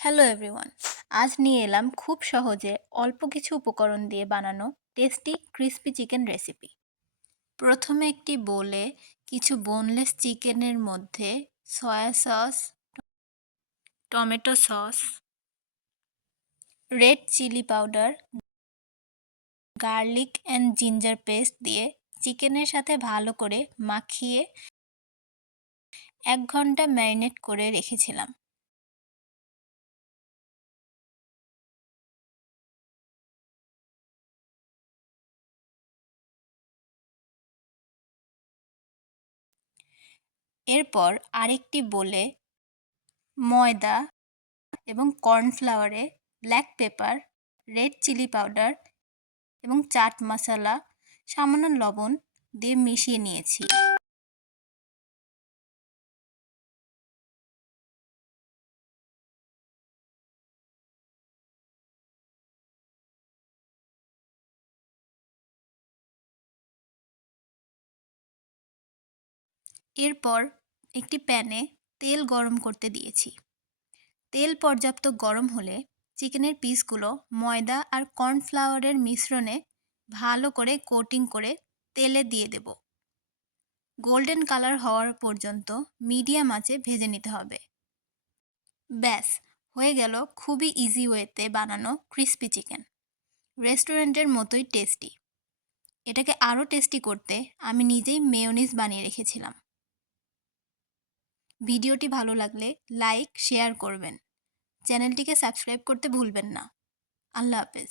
Hello everyone. আজ নিয়ে এলাম খুব সহজে অল্প কিছু উপকরণ দিয়ে বানানো টেস্টি ক্রিস্পি চিকেন রেসিপি। প্রথমে একটি বোলে কিছু বোনলেস চিকেনের মধ্যে soya sauce, tomato sauce, red chilli powder, garlic and ginger paste দিয়ে চিকেনের সাথে ভালো করে মাখিয়ে 1 ঘন্টা ম্যারিনেট করে রেখেছিলাম। এরপর আরেকটি বোলে ময়দা এবং কর্নফ্লাওয়ারে black pepper, red chilli powder এবং চাট মশলা, সামান্য লবণ দিয়ে মিশিয়ে নিয়েছি। এরপর একটি প্যানে তেল গরম করতে দিয়েছি। তেল পর্যাপ্ত গরম হলে চিকেনের পিসগুলো ময়দা আর কর্নফ্লাওয়ারের মিশ্রণে ভালো করে কোটিং করে তেলে দিয়ে দেব। গোল্ডেন কালার হওয়ার পর্যন্ত মিডিয়াম আঁচে ভেজে নিতে হবে। ব্যাস, হয়ে গেল খুবই ইজি ওয়েতে বানানো ক্রিস্পি চিকেন। রেস্টুরেন্টের মতোই টেস্টি। এটাকে আরও টেস্টি করতে আমি নিজেই মেয়োনিজ বানিয়ে রেখেছিলাম। ভিডিওটি ভালো লাগলে লাইক, শেয়ার করবেন। চ্যানেলটিকে সাবস্ক্রাইব করতে ভুলবেন না। আল্লাহ হাফেজ।